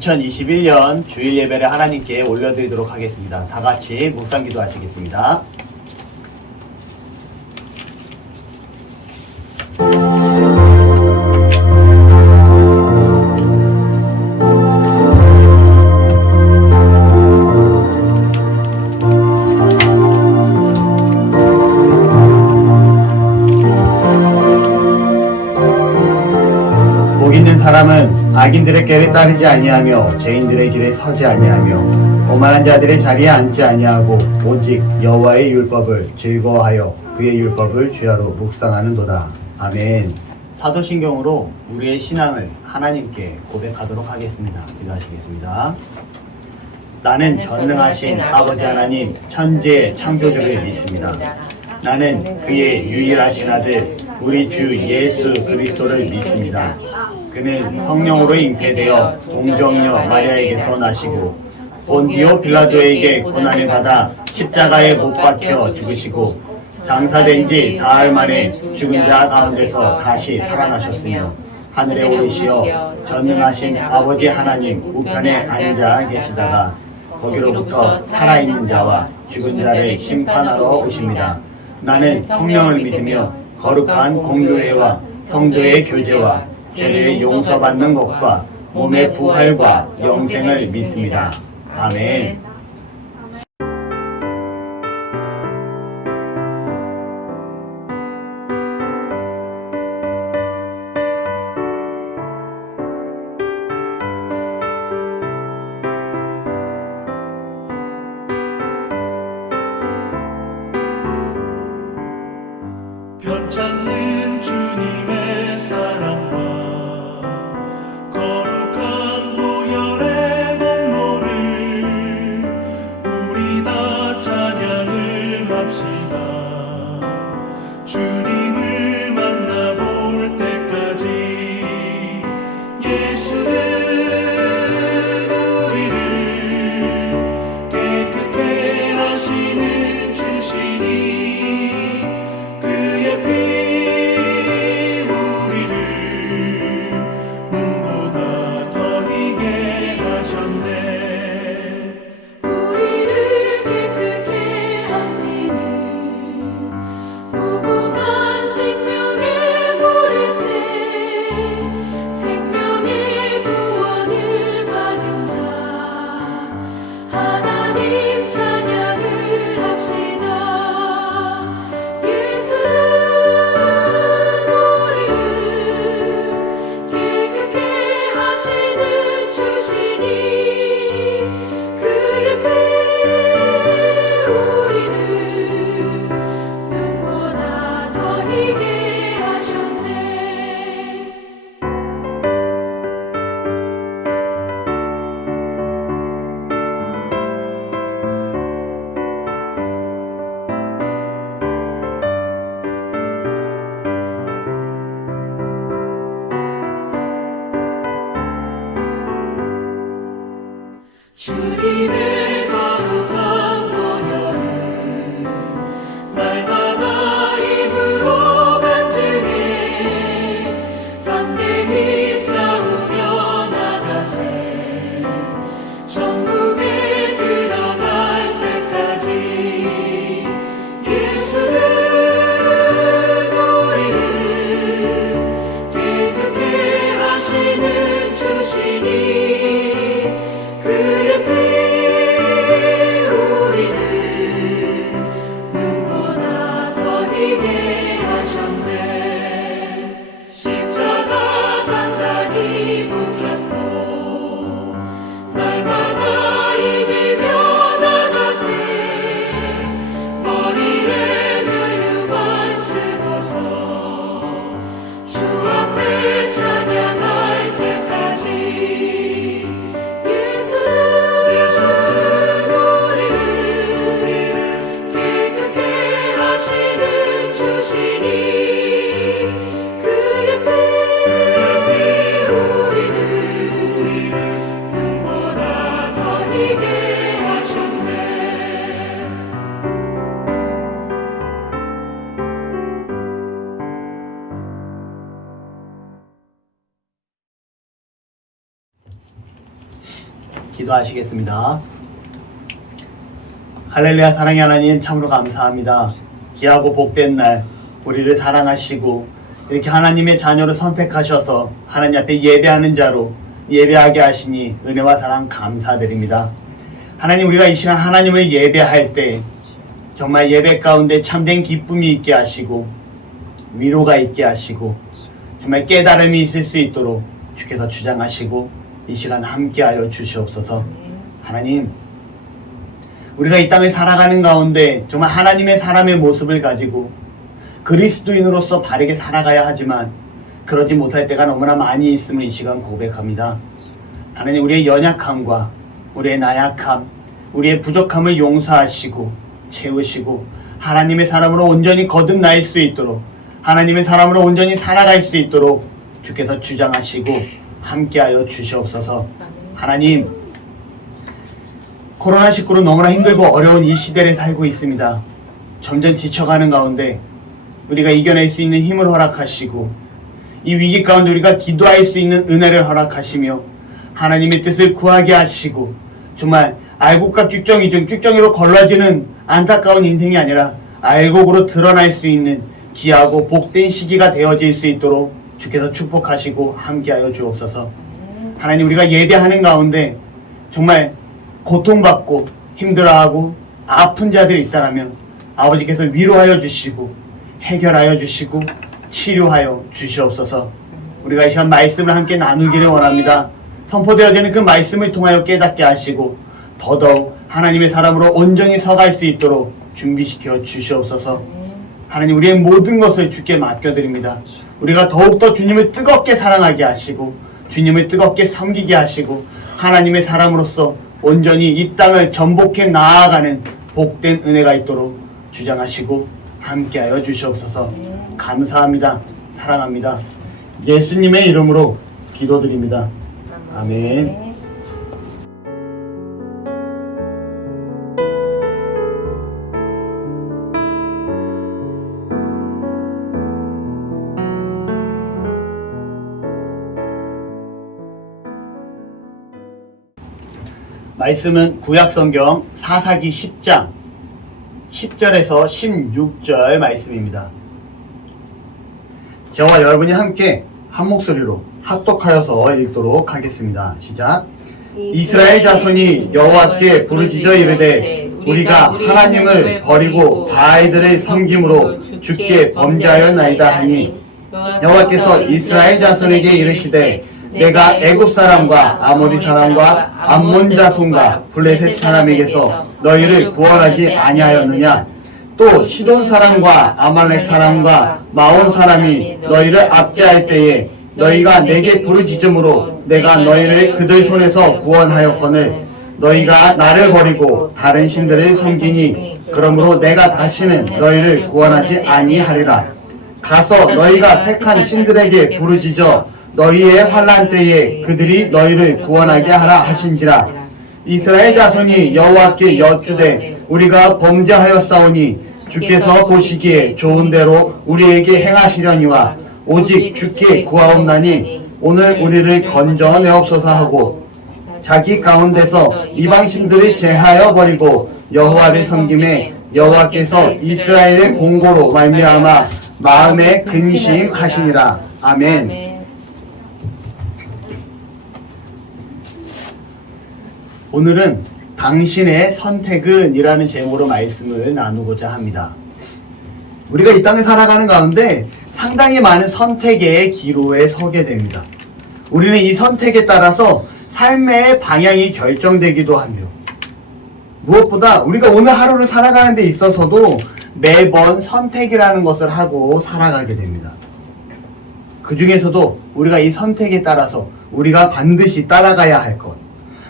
2021년 주일 예배를 하나님께 올려드리도록 하겠습니다. 다 같이 묵상 기도하시겠습니다. 복 있는 사람은 악인들의 길에 따르지 아니하며 죄인들의 길에 서지 아니하며 오만한 자들의 자리에 앉지 아니하고 오직 여호와의 율법을 즐거워하여 그의 율법을 주야로 묵상하는도다. 아멘. 사도신경으로 우리의 신앙을 하나님께 고백하도록 하겠습니다. 기도하시겠습니다. 나는 전능하신 아버지 하나님 천지의 창조주를 믿습니다. 나는 그의 유일하신 아들 우리 주 예수 그리스도를 믿습니다. 그는 성령으로 잉태되어 동정녀 마리아에게서 나시고 본디오 빌라도에게 고난을 받아 십자가에 못 박혀 죽으시고 장사된 지 사흘 만에 죽은 자 가운데서 다시 살아나셨으며 하늘에 오르시어 전능하신 아버지 하나님 우편에 앉아 계시다가 거기로부터 살아있는 자와 죽은 자를 심판하러 오십니다. 나는 성령을 믿으며 거룩한 공교회와 성도의 교제와 죄를 용서받는 것과 몸의 부활과 영생을 믿습니다. 아멘. 변찮는 주님의 사랑과 거룩한 보혈의 공로를 우리 다 찬양을 합시다. 주님을 만나볼 때까지 예수는 우리를 깨끗게 하시는 주시니 주님의 거룩한 보혈을 날마다 입으로 간증해 담대히 싸우며 나가세 천국에 들어갈 때까지 예수는 우리를 깨끗게 하시는 주시니 그의 피 우리를 눈보다 더 희게 하셨네. 십자가 단단히 붙잡고 날마다 이기며 나가세 머리에 면류관 쓰고서 주 앞에 찬양할 때까지 기도하시겠습니다. 할렐루야. 사랑의 하나님, 참으로 감사합니다. 귀하고 복된 날 우리를 사랑하시고 이렇게 하나님의 자녀로 선택하셔서 하나님 앞에 예배하는 자로 예배하게 하시니 은혜와 사랑 감사드립니다. 하나님, 우리가 이 시간 하나님을 예배할 때 정말 예배 가운데 참된 기쁨이 있게 하시고 위로가 있게 하시고 정말 깨달음이 있을 수 있도록 주께서 주장하시고 이 시간 함께하여 주시옵소서. 하나님, 우리가 이 땅을 살아가는 가운데 정말 하나님의 사람의 모습을 가지고 그리스도인으로서 바르게 살아가야 하지만 그러지 못할 때가 너무나 많이 있음을 이 시간 고백합니다. 하나님, 우리의 연약함과 우리의 나약함, 우리의 부족함을 용서하시고 채우시고 하나님의 사람으로 온전히 거듭날 수 있도록, 하나님의 사람으로 온전히 살아갈 수 있도록 주께서 주장하시고 함께하여 주시옵소서. 하나님, 코로나19로 너무나 힘들고 어려운 이 시대를 살고 있습니다. 점점 지쳐가는 가운데 우리가 이겨낼 수 있는 힘을 허락하시고 이 위기 가운데 우리가 기도할 수 있는 은혜를 허락하시며 하나님의 뜻을 구하게 하시고 정말 알곡과 쭉정이 중 쭉정이로 걸러지는 안타까운 인생이 아니라 알곡으로 드러날 수 있는 귀하고 복된 시기가 되어질 수 있도록 주께서 축복하시고 함께하여 주옵소서. 하나님, 우리가 예배하는 가운데 정말 고통받고 힘들어하고 아픈 자들이 있다라면 아버지께서 위로하여 주시고 해결하여 주시고 치료하여 주시옵소서. 우리가 이 시간 말씀을 함께 나누기를 원합니다. 선포되어지는 그 말씀을 통하여 깨닫게 하시고 더더욱 하나님의 사람으로 온전히 서갈 수 있도록 준비시켜 주시옵소서. 하나님, 우리의 모든 것을 주께 맡겨드립니다. 우리가 더욱더 주님을 뜨겁게 사랑하게 하시고 주님을 뜨겁게 섬기게 하시고 하나님의 사람으로서 온전히 이 땅을 전복해 나아가는 복된 은혜가 있도록 주장하시고 함께하여 주시옵소서. 감사합니다. 사랑합니다. 예수님의 이름으로 기도드립니다. 아멘. 말씀은 구약성경 사사기 10장 10절에서 16절 말씀입니다. 저와 여러분이 함께 한 목소리로 합독하여서 읽도록 하겠습니다. 시작. 이스라엘 자손이 여호와께 부르짖어 이르되 우리가 하나님을 버리고 바알들을 섬김으로 주께 범죄하였나이다 하니 여호와께서 이스라엘 자손에게 이르시되 내가 애굽 사람과 아모리 사람과 암몬 자손과 블레셋 사람에게서 너희를 구원하지 아니하였느냐? 또 시돈 사람과 아말렉 사람과 마온 사람이 너희를 압제할 때에 너희가 내게 부르짖음으로 내가 너희를 그들 손에서 구원하였거늘 너희가 나를 버리고 다른 신들을 섬기니 그러므로 내가 다시는 너희를 구원하지 아니하리라. 가서 너희가 택한 신들에게 부르짖어 너희의 환난 때에 그들이 너희를 구원하게 하라 하신지라. 이스라엘 자손이 여호와께 여쭈되 우리가 범죄하였사오니 주께서 보시기에 좋은 대로 우리에게 행하시려니와 오직 주께 구하옵나니 오늘 우리를 건져내옵소서 하고 자기 가운데서 이방신들을 제하여 버리고 여호와를 섬김에 여호와께서 이스라엘의 공고로 말미암아 마음에 근심하시니라. 아멘. 오늘은 당신의 선택은 이라는 제목으로 말씀을 나누고자 합니다. 우리가 이 땅에 살아가는 가운데 상당히 많은 선택의 기로에 서게 됩니다. 우리는 이 선택에 따라서 삶의 방향이 결정되기도 하며 무엇보다 우리가 오늘 하루를 살아가는 데 있어서도 매번 선택이라는 것을 하고 살아가게 됩니다. 그 중에서도 우리가 이 선택에 따라서 우리가 반드시 따라가야 할 것,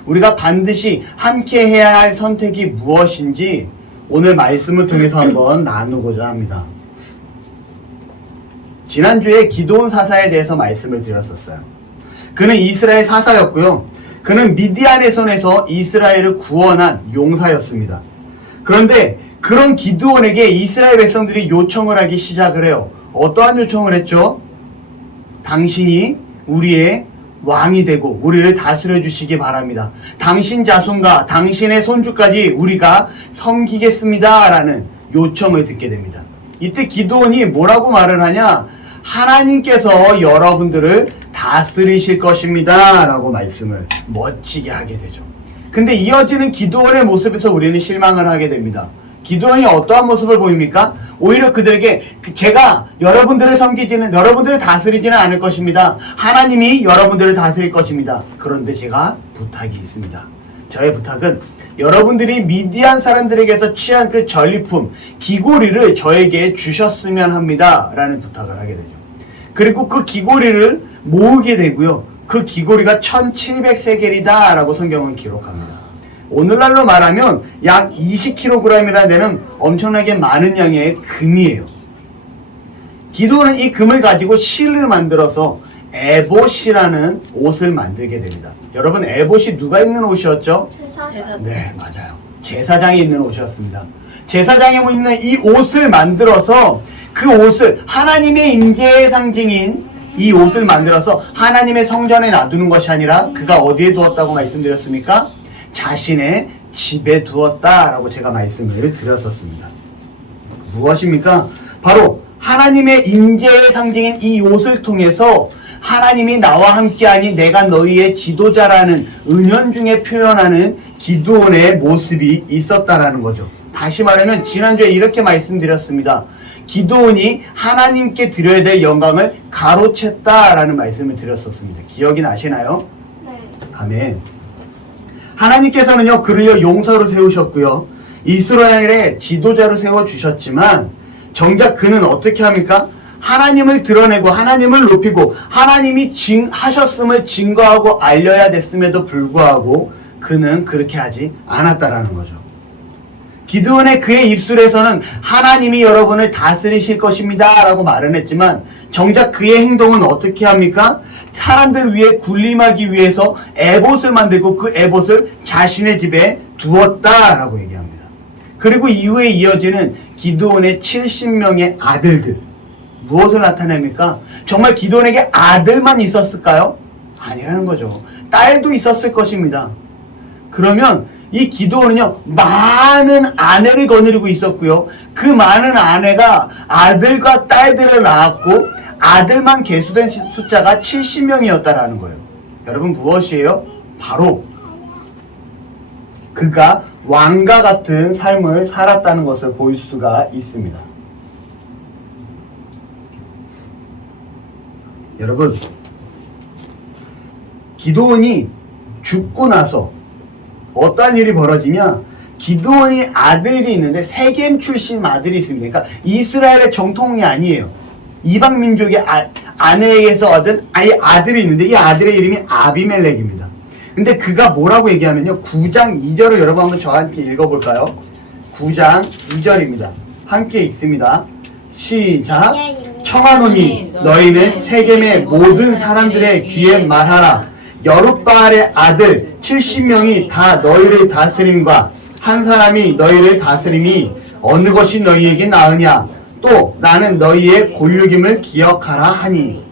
우리가 반드시 함께 해야 할 선택이 무엇인지 오늘 말씀을 통해서 한번 나누고자 합니다. 지난주에 기드온 사사에 대해서 말씀을 드렸었어요. 그는 이스라엘 사사였고요. 그는 미디안의 손에서 이스라엘을 구원한 용사였습니다. 그런데 그런 기드온에게 이스라엘 백성들이 요청을 하기 시작을 해요. 어떠한 요청을 했죠? 당신이 우리의 왕이 되고 우리를 다스려 주시기 바랍니다. 당신 자손과 당신의 손주까지 우리가 섬기겠습니다 라는 요청을 듣게 됩니다. 이때 기드온이 뭐라고 말을 하냐? 하나님께서 여러분들을 다스리실 것입니다 라고 말씀을 멋지게 하게 되죠. 근데 이어지는 기드온의 모습에서 우리는 실망을 하게 됩니다. 기드온이 어떠한 모습을 보입니까? 오히려 그들에게 제가 여러분들을 섬기지는, 여러분들을 다스리지는 않을 것입니다. 하나님이 여러분들을 다스릴 것입니다. 그런데 제가 부탁이 있습니다. 저의 부탁은 여러분들이 미디안 사람들에게서 취한 그 전리품, 귀고리를 저에게 주셨으면 합니다 라는 부탁을 하게 되죠. 그리고 그 귀고리를 모으게 되고요. 그 귀고리가 1700세겔이다 라고 성경은 기록합니다. 오늘날로 말하면 약 20kg이나 되는 엄청나게 많은 양의 금이에요. 기드온은 이 금을 가지고 실을 만들어서 에봇이라는 옷을 만들게 됩니다. 여러분, 에봇이 누가 입는 옷이었죠? 네, 맞아요. 제사장이 입는 옷이었습니다. 제사장이 입는 이 옷을 만들어서 그 옷을 하나님의 임재의 상징인 이 옷을 만들어서 하나님의 성전에 놔두는 것이 아니라 그가 어디에 두었다고 말씀드렸습니까? 자신의 집에 두었다라고 제가 말씀을 드렸었습니다. 무엇입니까? 바로 하나님의 임재의 상징인 이 옷을 통해서 하나님이 나와 함께하니 내가 너희의 지도자라는 은연중에 표현하는 기드온의 모습이 있었다라는 거죠. 다시 말하면 지난주에 이렇게 말씀드렸습니다. 기드온이 하나님께 드려야 될 영광을 가로챘다라는 말씀을 드렸었습니다. 기억이 나시나요? 네. 아멘. 하나님께서는요, 그를요 용사로 세우셨고요, 이스라엘의 지도자로 세워주셨지만 정작 그는 어떻게 합니까? 하나님을 드러내고 하나님을 높이고 하나님이 하셨음을 증거하고 알려야 됐음에도 불구하고 그는 그렇게 하지 않았다라는 거죠. 기드온의 그의 입술에서는 하나님이 여러분을 다스리실 것입니다 라고 말은 했지만 정작 그의 행동은 어떻게 합니까? 사람들 위에 군림하기 위해서 에봇을 만들고 그 에봇을 자신의 집에 두었다라고 얘기합니다. 그리고 이후에 이어지는 기드온의 70명의 아들들, 무엇을 나타냅니까? 정말 기드온에게 아들만 있었을까요? 아니라는 거죠. 딸도 있었을 것입니다. 그러면 이 기드온은요, 많은 아내를 거느리고 있었고요, 그 많은 아내가 아들과 딸들을 낳았고 아들만 계수된 숫자가 70명이었다라는 거예요. 여러분, 무엇이에요? 바로 그가 왕과 같은 삶을 살았다는 것을 볼 수가 있습니다. 여러분, 기드온이 죽고 나서 어떤 일이 벌어지냐? 기드온이 아들이 있는데 세겜 출신 아들이 있습니다. 그러니까 이스라엘의 정통이 아니에요. 이방 민족의 아내에게서 얻은 아들이 있는데 이 아들의 이름이 아비멜렉입니다. 근데 그가 뭐라고 얘기하면요, 9장 2절을 여러분 한번 저와 함께 읽어볼까요? 9장 2절입니다. 함께 읽습니다. 시작. 청하노니 너희는 세겜의 모든 사람들의 귀에 말하라. 여룻바알의 아들 70명이 다 너희를 다스림과 한 사람이 너희를 다스림이 어느 것이 너희에게 나으냐? 또 나는 너희의 골육임을 기억하라 하니.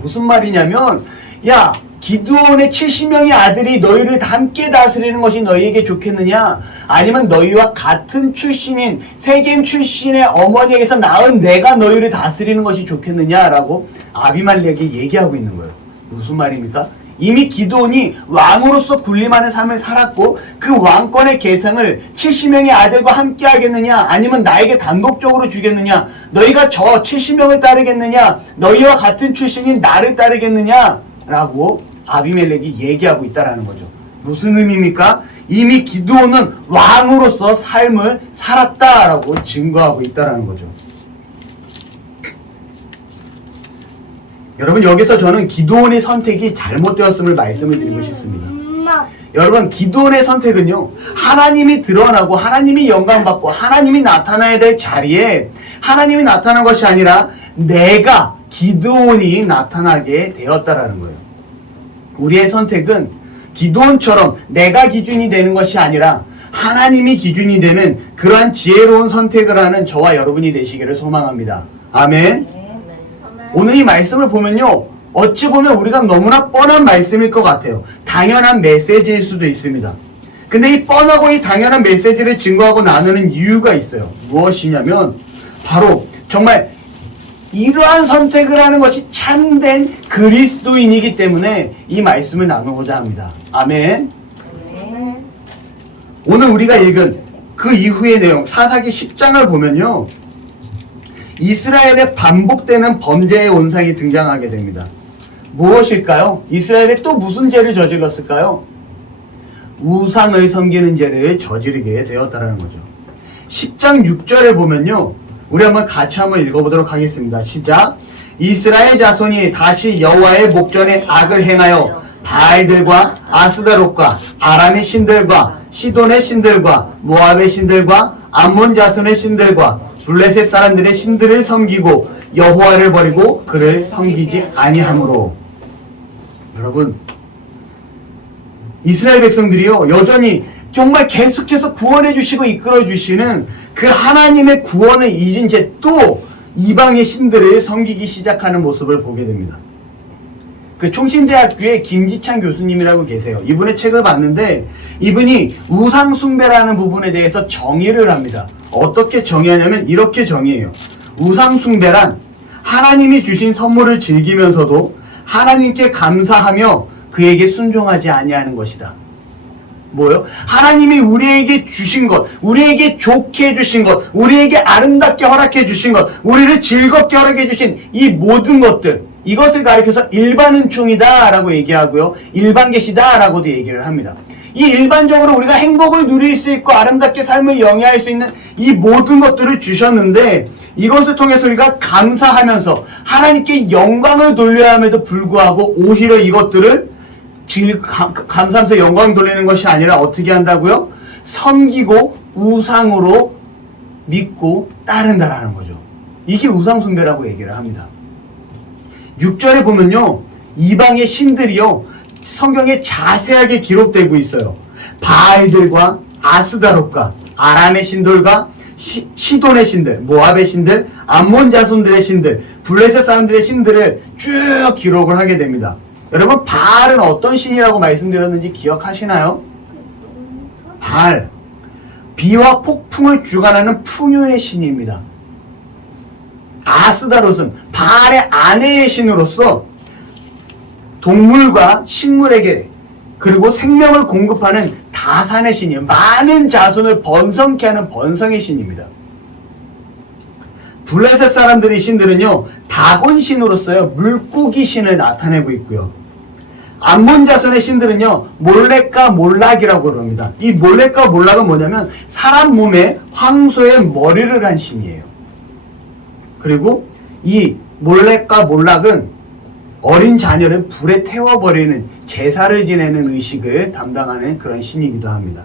무슨 말이냐면, 야, 기드온의 70명의 아들이 너희를 함께 다스리는 것이 너희에게 좋겠느냐? 아니면 너희와 같은 출신인 세겜 출신의 어머니에게서 낳은 내가 너희를 다스리는 것이 좋겠느냐라고 아비멜렉이 얘기하고 있는 거예요. 무슨 말입니까? 이미 기드온이 왕으로서 군림하는 삶을 살았고 그 왕권의 계승을 70명의 아들과 함께 하겠느냐, 아니면 나에게 단독적으로 주겠느냐, 너희가 저 70명을 따르겠느냐, 너희와 같은 출신인 나를 따르겠느냐 라고 아비멜렉이 얘기하고 있다라는 거죠. 무슨 의미입니까? 이미 기드온은 왕으로서 삶을 살았다라고 증거하고 있다라는 거죠. 여러분, 여기서 저는 기드온의 선택이 잘못되었음을 말씀을 드리고 싶습니다. 여러분, 기드온의 선택은요, 하나님이 드러나고 하나님이 영광받고 하나님이 나타나야 될 자리에 하나님이 나타난 것이 아니라 내가, 기드온이 나타나게 되었다라는 거예요. 우리의 선택은 기드온처럼 내가 기준이 되는 것이 아니라 하나님이 기준이 되는 그러한 지혜로운 선택을 하는 저와 여러분이 되시기를 소망합니다. 아멘. 오늘 이 말씀을 보면요, 어찌 보면 우리가 너무나 뻔한 말씀일 것 같아요. 당연한 메시지일 수도 있습니다. 근데 이 뻔하고 이 당연한 메시지를 증거하고 나누는 이유가 있어요. 무엇이냐면 바로 정말 이러한 선택을 하는 것이 참된 그리스도인이기 때문에 이 말씀을 나누고자 합니다. 아멘. 오늘 우리가 읽은 그 이후의 내용 사사기 10장을 보면요, 이스라엘의 반복되는 범죄의 온상이 등장하게 됩니다. 무엇일까요? 이스라엘이 또 무슨 죄를 저질렀을까요? 우상을 섬기는 죄를 저지르게 되었다는 거죠. 10장 6절에 보면요, 우리 한번 같이 한번 읽어보도록 하겠습니다. 시작. 이스라엘 자손이 다시 여호와의 목전에 악을 행하여 바알들과 아스다롯과 아람의 신들과 시돈의 신들과 모압의 신들과 암몬 자손의 신들과 블레셋 사람들의 신들을 섬기고 여호와를 버리고 그를 섬기지 아니하므로. 여러분, 이스라엘 백성들이요, 여전히 정말 계속해서 구원해 주시고 이끌어 주시는 그 하나님의 구원을 잊은 채 또 이방의 신들을 섬기기 시작하는 모습을 보게 됩니다. 그 총신대학교에 김지찬 교수님이라고 계세요. 이분의 책을 봤는데 이분이 우상숭배라는 부분에 대해서 정의를 합니다. 어떻게 정의하냐면 이렇게 정의해요. 우상숭배란 하나님이 주신 선물을 즐기면서도 하나님께 감사하며 그에게 순종하지 아니하는 것이다. 뭐요? 하나님이 우리에게 주신 것, 우리에게 좋게 해주신 것, 우리에게 아름답게 허락해 주신 것, 우리를 즐겁게 허락해 주신 이 모든 것들, 이것을 가리켜서 일반은총이다 라고 얘기하고요, 일반계시다 라고도 얘기를 합니다. 이 일반적으로 우리가 행복을 누릴 수 있고 아름답게 삶을 영위할 수 있는 이 모든 것들을 주셨는데, 이것을 통해서 우리가 감사하면서 하나님께 영광을 돌려야 함에도 불구하고 오히려 이것들을 감사하면서 영광 돌리는 것이 아니라 어떻게 한다고요? 섬기고 우상으로 믿고 따른다라는 거죠. 이게 우상숭배라고 얘기를 합니다. 6절에 보면요, 이방의 신들이요, 성경에 자세하게 기록되고 있어요. 바알들과 아스다롯과 아람의 신들과 시돈의 신들, 모압의 신들, 암몬 자손들의 신들, 블레셋 사람들의 신들을 쭉 기록을 하게 됩니다. 여러분, 바알은 어떤 신이라고 말씀드렸는지 기억하시나요? 바알, 비와 폭풍을 주관하는 풍요의 신입니다. 아스다롯은 바알의 아내의 신으로서 동물과 식물에게 그리고 생명을 공급하는 다산의 신이에요. 많은 자손을 번성케 하는 번성의 신입니다. 블레셋 사람들의 신들은요, 다곤 신으로서요, 물고기 신을 나타내고 있고요. 암몬 자손의 신들은요, 몰렉과 몰락이라고 그럽니다. 이 몰렉과 몰락은 뭐냐면 사람 몸에 황소의 머리를 한 신이에요. 그리고 이 몰렉과 몰락은 어린 자녀를 불에 태워버리는 제사를 지내는 의식을 담당하는 그런 신이기도 합니다.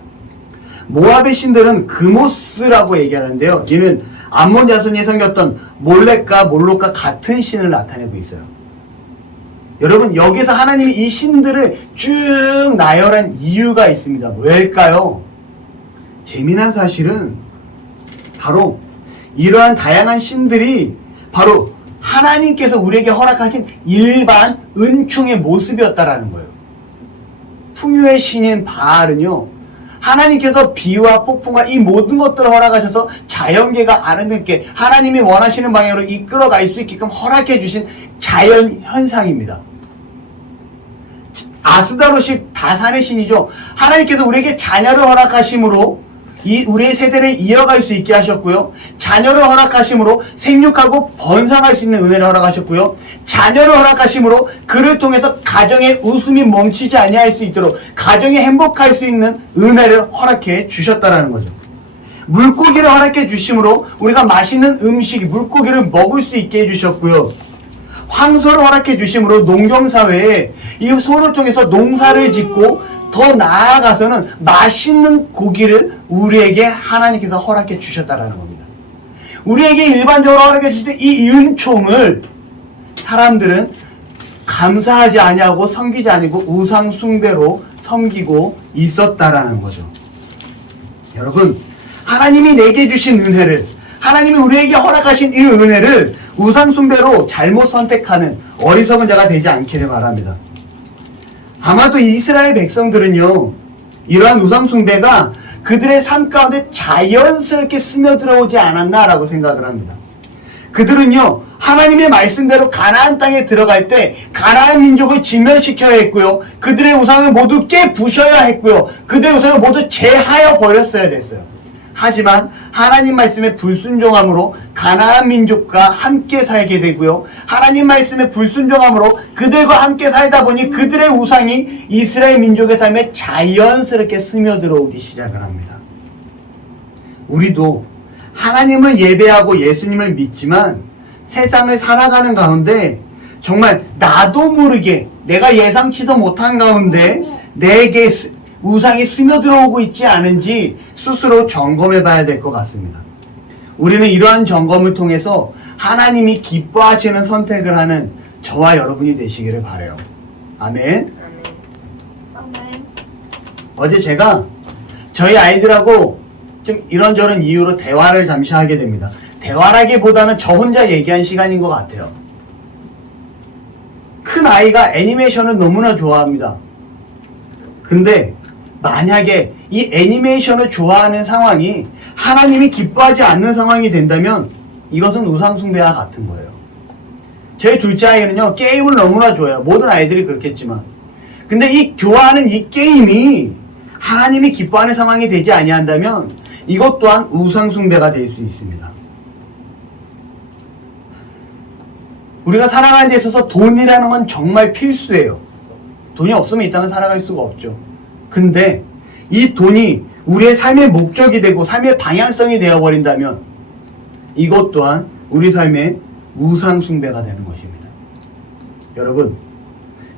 모압의 신들은 그모스라고 얘기하는데요, 이는 암몬 자손이 섬겼던 몰렉과 몰록과 같은 신을 나타내고 있어요. 여러분, 여기서 하나님이 이 신들을 쭉 나열한 이유가 있습니다. 왜일까요? 재미난 사실은 바로 이러한 다양한 신들이 바로 하나님께서 우리에게 허락하신 일반 은총의 모습이었다라는 거예요. 풍요의 신인 바알은요, 하나님께서 비와 폭풍과 이 모든 것들을 허락하셔서 자연계가 아름답게 하나님이 원하시는 방향으로 이끌어갈 수 있게끔 허락해 주신 자연 현상입니다. 아스다롯이 다산의 신이죠. 하나님께서 우리에게 자녀를 허락하심으로 우리의 세대를 이어갈 수 있게 하셨고요. 자녀를 허락하심으로 생육하고 번성할 수 있는 은혜를 허락하셨고요. 자녀를 허락하심으로 그를 통해서 가정의 웃음이 멈추지 아니할 수 있도록 가정이 행복할 수 있는 은혜를 허락해 주셨다라는 거죠. 물고기를 허락해 주심으로 우리가 맛있는 음식, 물고기를 먹을 수 있게 해주셨고요. 황소를 허락해 주심으로 농경사회에 이 소를 통해서 농사를 짓고 더 나아가서는 맛있는 고기를 우리에게 하나님께서 허락해 주셨다라는 겁니다. 우리에게 일반적으로 허락해 주신 이 은총을 사람들은 감사하지 아니하고 섬기지 아니고 우상 숭배로 섬기고 있었다라는 거죠. 여러분, 하나님이 내게 주신 은혜를, 하나님이 우리에게 허락하신 이 은혜를 우상숭배로 잘못 선택하는 어리석은 자가 되지 않기를 바랍니다. 아마도 이스라엘 백성들은요, 이러한 우상숭배가 그들의 삶 가운데 자연스럽게 스며들어오지 않았나라고 생각을 합니다. 그들은요, 하나님의 말씀대로 가나안 땅에 들어갈 때 가나안 민족을 진멸시켜야 했고요, 그들의 우상을 모두 깨부셔야 했고요, 그들의 우상을 모두 제하여 버렸어야 됐어요. 하지만 하나님 말씀에 불순종함으로 가나안 민족과 함께 살게 되고요, 하나님 말씀에 불순종함으로 그들과 함께 살다 보니 그들의 우상이 이스라엘 민족의 삶에 자연스럽게 스며들어오기 시작을 합니다. 우리도 하나님을 예배하고 예수님을 믿지만 세상을 살아가는 가운데 정말 나도 모르게 내가 예상치도 못한 가운데 내게 우상이 스며들어오고 있지 않은지 스스로 점검해 봐야 될 것 같습니다. 우리는 이러한 점검을 통해서 하나님이 기뻐하시는 선택을 하는 저와 여러분이 되시기를 바라요. 아멘. 아멘. 어제 제가 저희 아이들하고 좀 이런저런 이유로 대화를 잠시 하게 됩니다. 대화라기보다는 저 혼자 얘기한 시간인 것 같아요. 큰 아이가 애니메이션을 너무나 좋아합니다. 근데 만약에 이 애니메이션을 좋아하는 상황이 하나님이 기뻐하지 않는 상황이 된다면 이것은 우상숭배와 같은 거예요. 제 둘째 아이는요, 게임을 너무나 좋아해요. 모든 아이들이 그렇겠지만. 근데 이 좋아하는 이 게임이 하나님이 기뻐하는 상황이 되지 아니한다면 이것 또한 우상숭배가 될 수 있습니다. 우리가 살아가는 데 있어서 돈이라는 건 정말 필수예요. 돈이 없으면 이 땅은 살아갈 수가 없죠. 근데 이 돈이 우리의 삶의 목적이 되고 삶의 방향성이 되어버린다면 이것 또한 우리 삶의 우상숭배가 되는 것입니다. 여러분,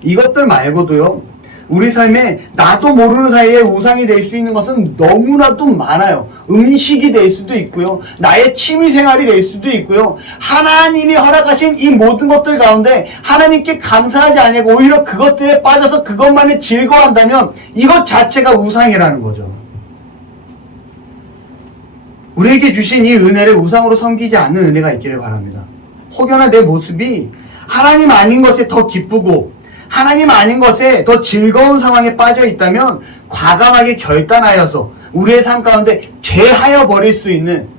이것들 말고도요, 우리 삶에 나도 모르는 사이에 우상이 될 수 있는 것은 너무나도 많아요. 음식이 될 수도 있고요, 나의 취미생활이 될 수도 있고요, 하나님이 허락하신 이 모든 것들 가운데 하나님께 감사하지 않고 오히려 그것들에 빠져서 그것만을 즐거워한다면 이것 자체가 우상이라는 거죠. 우리에게 주신 이 은혜를 우상으로 섬기지 않는 은혜가 있기를 바랍니다. 혹여나 내 모습이 하나님 아닌 것에 더 기쁘고 하나님 아닌 것에 더 즐거운 상황에 빠져 있다면 과감하게 결단하여서 우리의 삶 가운데 제하여 버릴 수 있는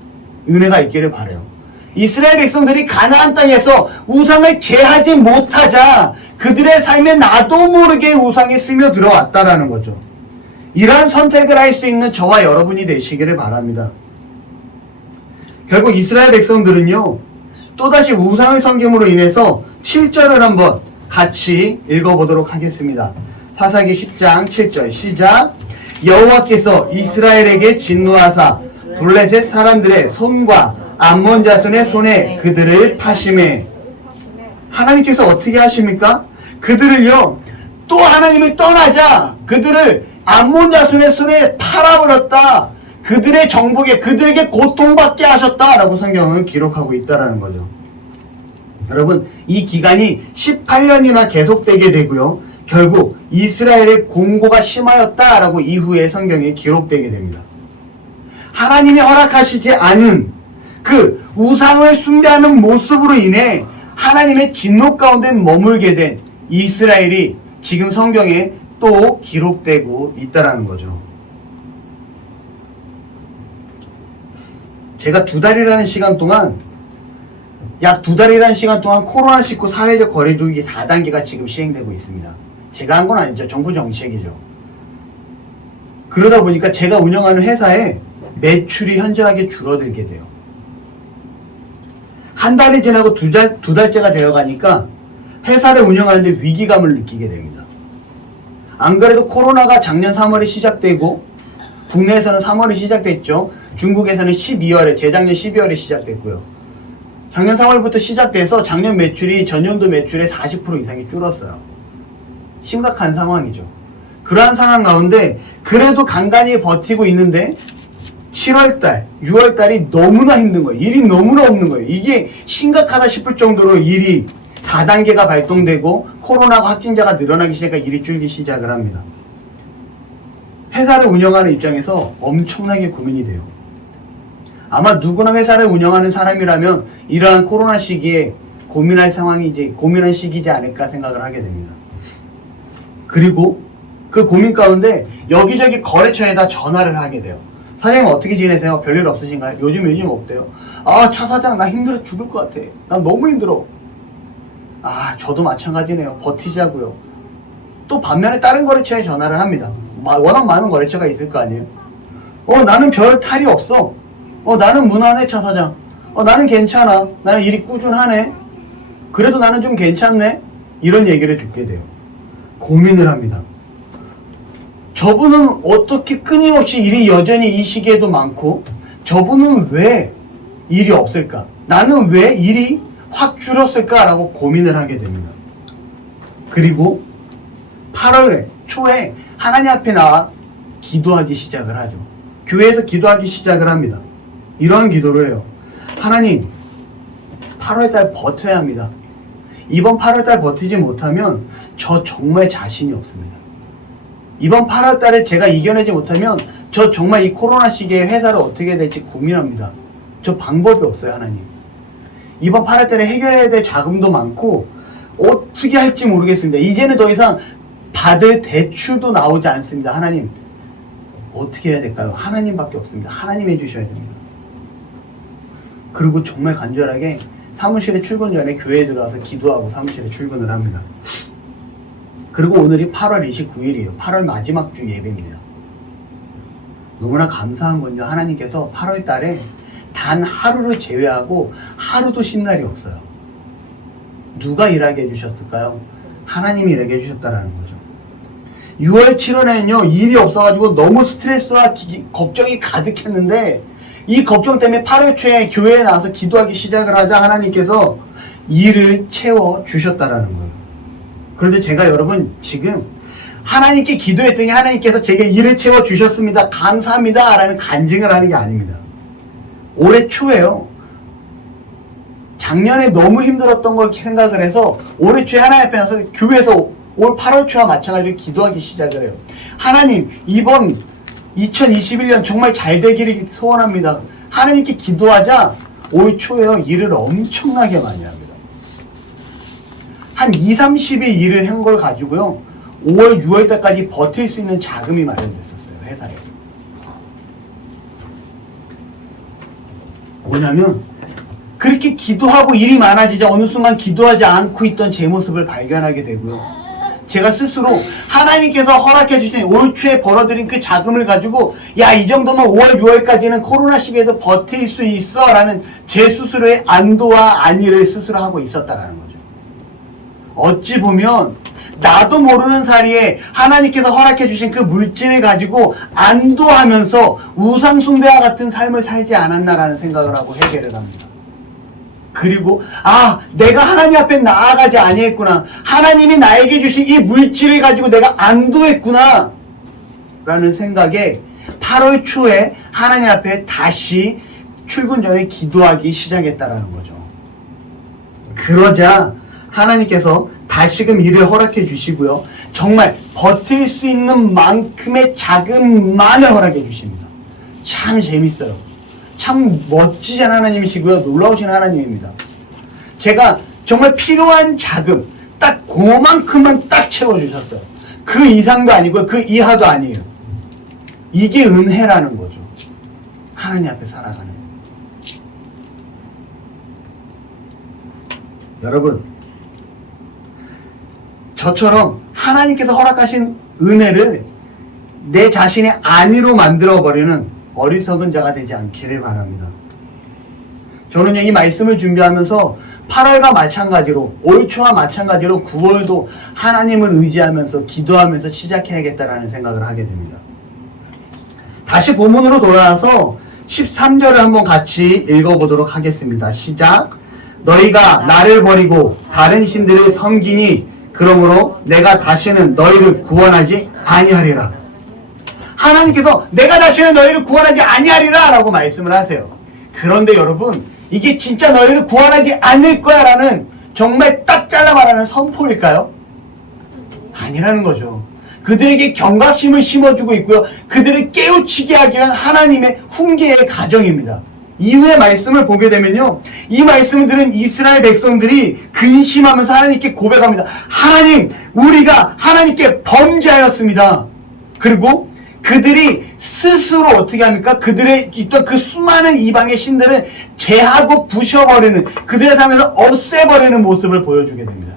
은혜가 있기를 바라요. 이스라엘 백성들이 가나안 땅에서 우상을 제하지 못하자 그들의 삶에 나도 모르게 우상이 스며들어왔다라는 거죠. 이러한 선택을 할 수 있는 저와 여러분이 되시기를 바랍니다. 결국 이스라엘 백성들은요, 또다시 우상을 섬김으로 인해서 7절을 한번 같이 읽어보도록 하겠습니다. 사사기 10장 7절 시작. 여호와께서 이스라엘에게 진노하사 블레셋 사람들의 손과 암몬 자손의 손에 그들을 파심해. 하나님께서 어떻게 하십니까? 그들을요, 또 하나님을 떠나자 그들을 암몬 자손의 손에 팔아버렸다. 그들의 정복에 그들에게 고통받게 하셨다라고 성경은 기록하고 있다라는 거죠. 여러분, 이 기간이 18년이나 계속되게 되고요, 결국 이스라엘의 공고가 심하였다라고 이후에 성경에 기록되게 됩니다. 하나님이 허락하시지 않은 그 우상을 숭배하는 모습으로 인해 하나님의 진노 가운데 머물게 된 이스라엘이 지금 성경에 또 기록되고 있다라는 거죠. 제가 약 2달이라는 시간 동안 코로나19 사회적 거리두기 4단계가 지금 시행되고 있습니다. 제가 한 건 아니죠. 정부 정책이죠. 그러다 보니까 제가 운영하는 회사에 매출이 현저하게 줄어들게 돼요. 한 달이 지나고 두 달째가 되어가니까 회사를 운영하는데 위기감을 느끼게 됩니다. 안 그래도 코로나가 작년 3월에 시작되고 국내에서는 3월에 시작됐죠. 중국에서는 재작년 12월에 시작됐고요. 작년 3월부터 시작돼서 작년 매출이 전년도 매출의 40% 이상이 줄었어요. 심각한 상황이죠. 그러한 상황 가운데 그래도 간간히 버티고 있는데 7월달, 6월달이 너무나 힘든 거예요. 일이 너무나 없는 거예요. 이게 심각하다 싶을 정도로 일이 4단계가 발동되고 코로나가 확진자가 늘어나기 시작하니까 일이 줄기 시작을 합니다. 회사를 운영하는 입장에서 엄청나게 고민이 돼요. 아마 누구나 회사를 운영하는 사람이라면 이러한 코로나 시기에 고민할 고민한 시기지 않을까 생각을 하게 됩니다. 그리고 그 고민 가운데 여기저기 거래처에다 전화를 하게 돼요. 사장님 어떻게 지내세요? 별일 없으신가요? 요즘 없대요. 아, 차 사장 나 힘들어 죽을 것 같아. 나 너무 힘들어. 아, 저도 마찬가지네요. 버티자고요. 또 반면에 다른 거래처에 전화를 합니다. 워낙 많은 거래처가 있을 거 아니에요. 나는 별 탈이 없어. 나는 무난해, 차 사장. 나는 괜찮아. 나는 일이 꾸준하네. 그래도 나는 좀 괜찮네. 이런 얘기를 듣게 돼요. 고민을 합니다. 저분은 어떻게 끊임없이 일이 여전히 이 시기에도 많고, 저분은 왜 일이 없을까? 나는 왜 일이 확 줄었을까라고 고민을 하게 됩니다. 그리고 8월 초에 하나님 앞에 나와 기도하기 시작을 하죠. 교회에서 기도하기 시작을 합니다. 이러한 기도를 해요. 하나님, 8월달 버텨야 합니다. 이번 8월달 버티지 못하면 저 정말 자신이 없습니다. 이번 8월달에 제가 이겨내지 못하면 저 정말 이 코로나 시기에 회사를 어떻게 해야 될지 고민합니다. 저 방법이 없어요, 하나님. 이번 8월달에 해결해야 될 자금도 많고 어떻게 할지 모르겠습니다. 이제는 더 이상 받을 대출도 나오지 않습니다. 하나님, 어떻게 해야 될까요? 하나님밖에 없습니다. 하나님 해주셔야 됩니다. 그리고 정말 간절하게 사무실에 출근 전에 교회에 들어와서 기도하고 사무실에 출근을 합니다. 그리고 오늘이 8월 29일이에요. 8월 마지막 주 예배입니다. 너무나 감사한 건요. 하나님께서 8월 달에 단 하루를 제외하고 하루도 쉰 날이 없어요. 누가 일하게 해주셨을까요? 하나님이 일하게 해주셨다라는 거죠. 6월 7월에는요. 일이 없어가지고 너무 스트레스와 걱정이 가득했는데 이 걱정 때문에 8월 초에 교회에 나와서 기도하기 시작을 하자 하나님께서 일을 채워주셨다라는 거예요. 그런데 제가 여러분 지금 하나님께 기도했더니 하나님께서 제게 일을 채워주셨습니다. 감사합니다. 라는 간증을 하는 게 아닙니다. 올해 초에요. 작년에 너무 힘들었던 걸 생각을 해서 올해 초에 하나님 앞에 나서 교회에서 올 8월 초와 마찬가지로 기도하기 시작을 해요. 하나님, 이번 2021년 정말 잘 되기를 소원합니다. 하나님께 기도하자 올 초에요. 일을 엄청나게 많이 합니다. 한 2, 30일 일을 한 걸 가지고요. 5월, 6월 달까지 버틸 수 있는 자금이 마련됐었어요. 회사에. 뭐냐면 그렇게 기도하고 일이 많아지자 어느 순간 기도하지 않고 있던 제 모습을 발견하게 되고요. 제가 스스로 하나님께서 허락해 주신 올 초에 벌어들인 그 자금을 가지고 야, 이 정도면 5월, 6월까지는 코로나 시기에도 버틸 수 있어 라는 제 스스로의 안도와 안위를 스스로 하고 있었다라는 거죠. 어찌 보면 나도 모르는 사이에 하나님께서 허락해 주신 그 물질을 가지고 안도하면서 우상 숭배와 같은 삶을 살지 않았나라는 생각을 하고 회개를 합니다. 그리고 내가 하나님 앞에 나아가지 아니했구나. 하나님이 나에게 주신 이 물질을 가지고 내가 안도했구나 라는 생각에 8월 초에 하나님 앞에 다시 출근 전에 기도하기 시작했다라는 거죠. 그러자 하나님께서 다시금 일을 허락해 주시고요. 정말 버틸 수 있는 만큼의 자금만을 허락해 주십니다. 참 재밌어요. 참 멋지신 하나님이시고요. 놀라우신 하나님입니다. 제가 정말 필요한 자금 딱 그만큼만 딱 채워주셨어요. 그 이상도 아니고요. 그 이하도 아니에요. 이게 은혜라는 거죠. 하나님 앞에 살아가는. 여러분, 저처럼 하나님께서 허락하신 은혜를 내 자신의 안위로 만들어버리는 어리석은 자가 되지 않기를 바랍니다. 저는 이 말씀을 준비하면서 8월과 마찬가지로 올 초와 마찬가지로 9월도 하나님을 의지하면서 기도하면서 시작해야겠다라는 생각을 하게 됩니다. 다시 본문으로 돌아와서 13절을 한번 같이 읽어보도록 하겠습니다. 시작. 너희가 나를 버리고 다른 신들을 섬기니 그러므로 내가 다시는 너희를 구원하지 아니하리라. 하나님께서 내가 다시는 너희를 구원하지 아니하리라 라고 말씀을 하세요. 그런데 여러분, 이게 진짜 너희를 구원하지 않을 거야 라는 정말 딱 잘라 말하는 선포일까요? 아니라는 거죠. 그들에게 경각심을 심어주고 있고요. 그들을 깨우치게 하기 위한 하나님의 훈계의 가정입니다. 이후의 말씀을 보게 되면요, 이 말씀을 들은 이스라엘 백성들이 근심하면서 하나님께 고백합니다. 하나님, 우리가 하나님께 범죄하였습니다. 그리고 그들이 스스로 어떻게 합니까? 그들의 있던 그 수많은 이방의 신들을 제하고 부셔버리는, 그들의 삶에서 없애버리는 모습을 보여주게 됩니다.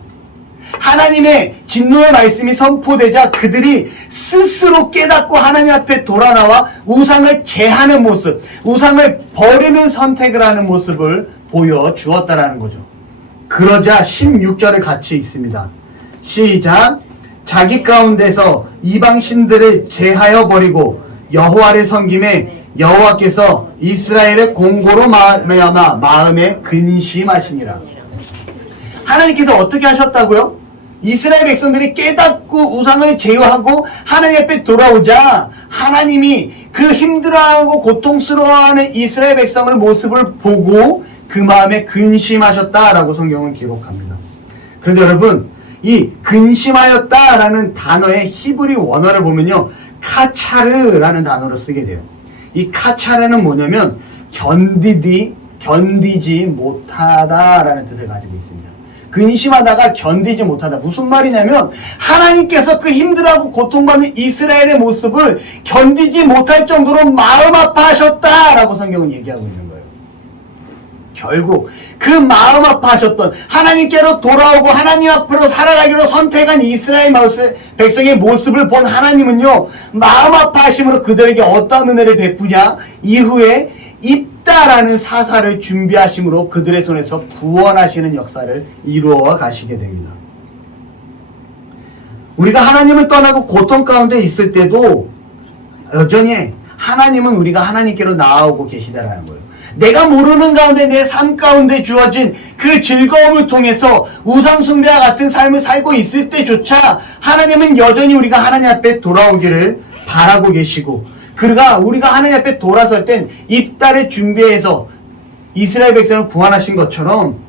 하나님의 진노의 말씀이 선포되자 그들이 스스로 깨닫고 하나님 앞에 돌아나와 우상을 제하는 모습, 우상을 버리는 선택을 하는 모습을 보여주었다라는 거죠. 그러자 16절을 같이 읽습니다. 시작. 자기 가운데서 이방 신들을 제하여 버리고 여호와를 섬김에 여호와께서 이스라엘의 공고로 말미암아 마음에 근심하시니라. 하나님께서 어떻게 하셨다고요? 이스라엘 백성들이 깨닫고 우상을 제어하고 하나님 앞에 돌아오자 하나님이 그 힘들어하고 고통스러워하는 이스라엘 백성의 모습을 보고 그 마음에 근심하셨다라고 성경은 기록합니다. 그런데 여러분, 이 근심하였다라는 단어의 히브리 원어를 보면요, 카차르라는 단어로 쓰게 돼요. 이 카차르는 뭐냐면 견디지 못하다라는 뜻을 가지고 있습니다. 근심하다가 견디지 못하다. 무슨 말이냐면 하나님께서 그 힘들어하고 고통받는 이스라엘의 모습을 견디지 못할 정도로 마음 아파하셨다라고 성경은 얘기하고 있는 거예요. 결국 그 마음 아파하셨던, 하나님께로 돌아오고 하나님 앞으로 살아가기로 선택한 이스라엘 백성의 모습을 본 하나님은요, 마음 아파하심으로 그들에게 어떤 은혜를 베푸냐, 이후에 입다라는 사사를 준비하심으로 그들의 손에서 구원하시는 역사를 이루어 가시게 됩니다. 우리가 하나님을 떠나고 고통 가운데 있을 때도 여전히 하나님은 우리가 하나님께로 나아오고 계시다라는 거예요. 내가 모르는 가운데 내 삶 가운데 주어진 그 즐거움을 통해서 우상 숭배와 같은 삶을 살고 있을 때조차 하나님은 여전히 우리가 하나님 앞에 돌아오기를 바라고 계시고, 그러가 우리가 하나님 앞에 돌아설 땐 입다를 준비해서 이스라엘 백성을 구원하신 것처럼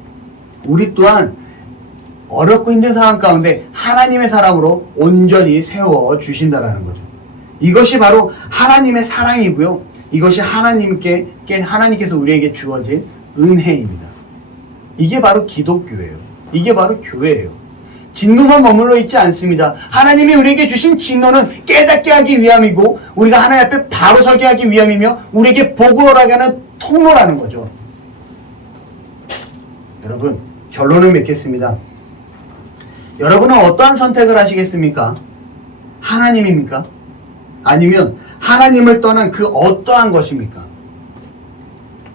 우리 또한 어렵고 힘든 상황 가운데 하나님의 사람으로 온전히 세워주신다라는 거죠. 이것이 바로 하나님의 사랑이고요, 이것이 하나님께서 우리에게 주어진 은혜입니다. 이게 바로 기독교예요. 이게 바로 교회예요. 진노만 머물러 있지 않습니다. 하나님이 우리에게 주신 진노는 깨닫게 하기 위함이고, 우리가 하나님 앞에 바로 서게 하기 위함이며, 우리에게 복을 허락하게 하는 통로라는 거죠. 여러분, 결론을 맺겠습니다. 여러분은 어떠한 선택을 하시겠습니까? 하나님입니까? 아니면 하나님을 떠난 그 어떠한 것입니까?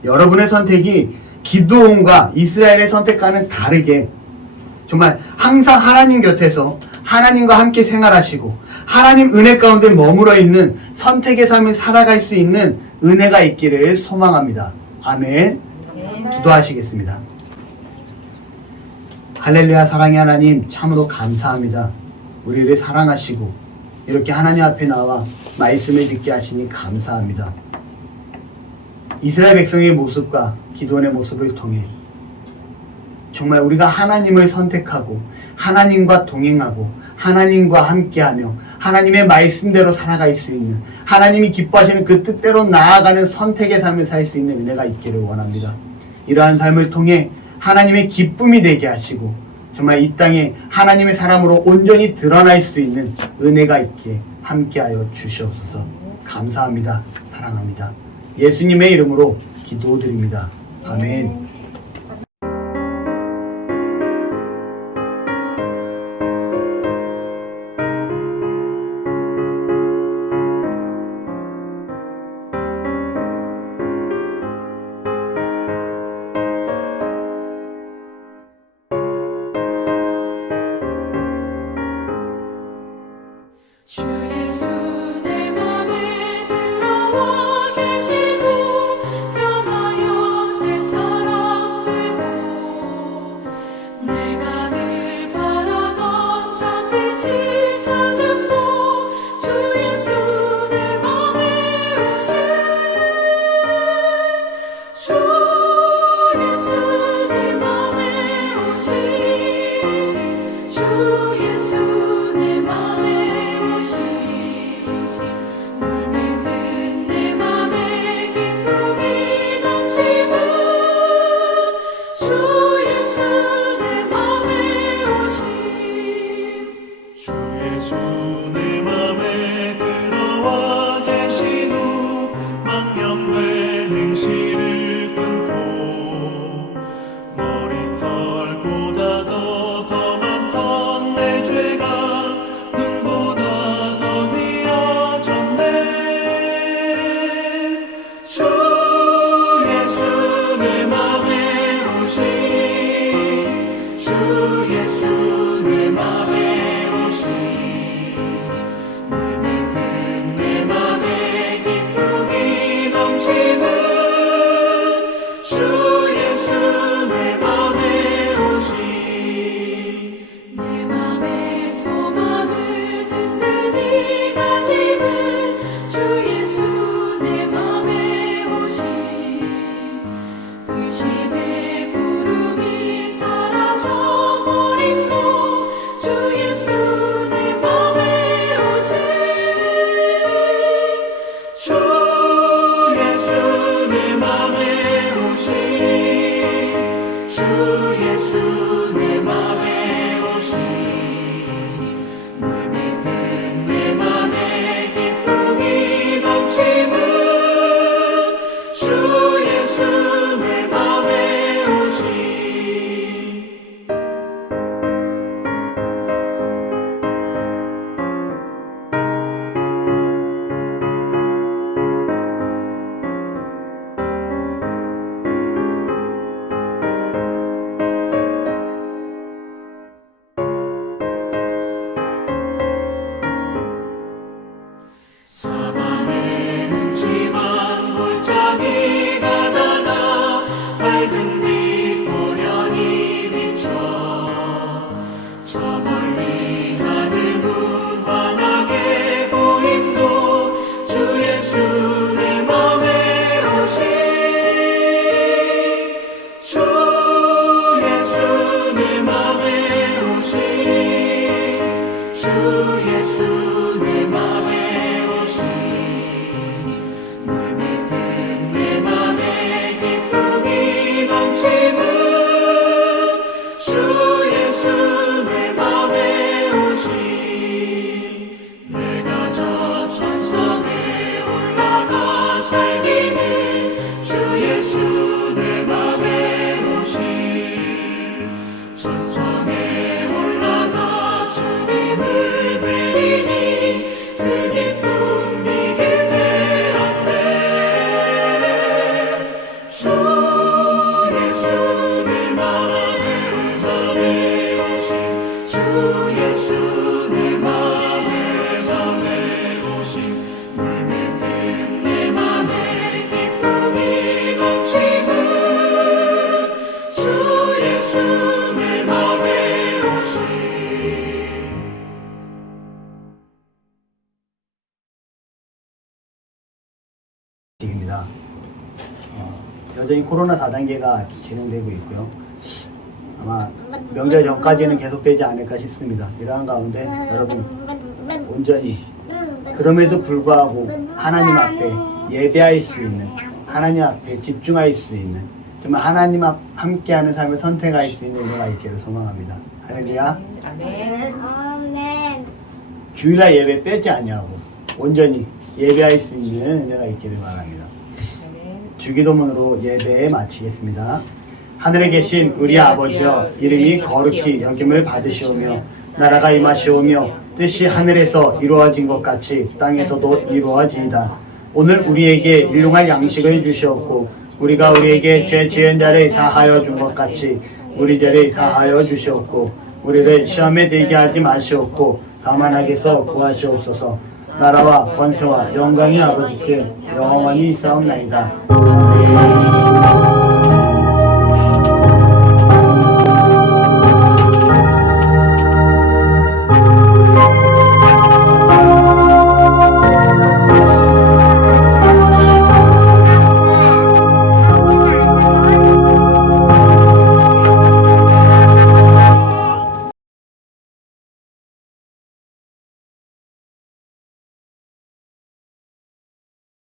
여러분의 선택이 기드온과 이스라엘의 선택과는 다르게 정말 항상 하나님 곁에서 하나님과 함께 생활하시고 하나님 은혜 가운데 머물러 있는 선택의 삶을 살아갈 수 있는 은혜가 있기를 소망합니다. 아멘. 기도하시겠습니다. 할렐루야. 사랑의 하나님, 참으로 감사합니다. 우리를 사랑하시고 이렇게 하나님 앞에 나와 말씀을 듣게 하시니 감사합니다. 이스라엘 백성의 모습과 기도원의 모습을 통해 정말 우리가 하나님을 선택하고 하나님과 동행하고 하나님과 함께하며 하나님의 말씀대로 살아갈 수 있는, 하나님이 기뻐하시는 그 뜻대로 나아가는 선택의 삶을 살 수 있는 은혜가 있기를 원합니다. 이러한 삶을 통해 하나님의 기쁨이 되게 하시고 정말 이 땅에 하나님의 사람으로 온전히 드러날 수 있는 은혜가 있기에 함께하여 주시옵소서. 감사합니다. 사랑합니다. 예수님의 이름으로 기도드립니다. 아멘. 주 예수 내 맘에 들어와 계시고 변하여 새 사람 맑은 빛 고련히 비춰 저 멀리 하늘 무한하게 보임도 주 예수 내 맘에 오시 주 예수 내 맘에 오시 주 예수 내 맘에 오시 물밀 듯 내 맘에 기쁨이 넘치는 주 예수 내 맘에 오시 내가 저 천성에 올라가 살기는 주 예수 내 맘에 오시 천성에 올라가 주님을 뵈리니 그 기쁨 이길 데 없네 주 예수 내 맘에 오신 주 예수 내 맘에 오신 물밀 듯 내 맘에 기쁨이 넘치는 주 예수 내 맘에 오신 입니다. 여전히 코로나 4단계가 진행되고 있고요. 아마 명절 전까지는 계속되지 않을까 싶습니다. 이러한 가운데 여러분 온전히 그럼에도 불구하고 하나님 앞에 예배할 수 있는, 하나님 앞에 집중할 수 있는, 정말 하나님 앞 함께하는 삶을 선택할 수 있는 은혜가 있기를 소망합니다. 할렐루야. 아멘. 주일날 예배 빼지 아니하고 온전히 예배할 수 있는 은혜가 있기를 바랍니다. 주기도문으로 예배 마치겠습니다. 하늘에 계신 우리 아버지여, 이름이 거룩히 여김을 받으시오며 나라가 임하시오며 뜻이 하늘에서 이루어진 것 같이 땅에서도 이루어지이다. 오늘 우리에게 일용할 양식을 주시옵고 우리가 우리에게 죄 지은 자를 사하여 준 것 같이 우리 죄를 사하여 주시옵고 우리를 시험에 들게 하지 마시옵고 다만 악에서 구하시옵소서. 나라와 권세와 영광이 아버지께 영원히 있사옵나이다. 아멘.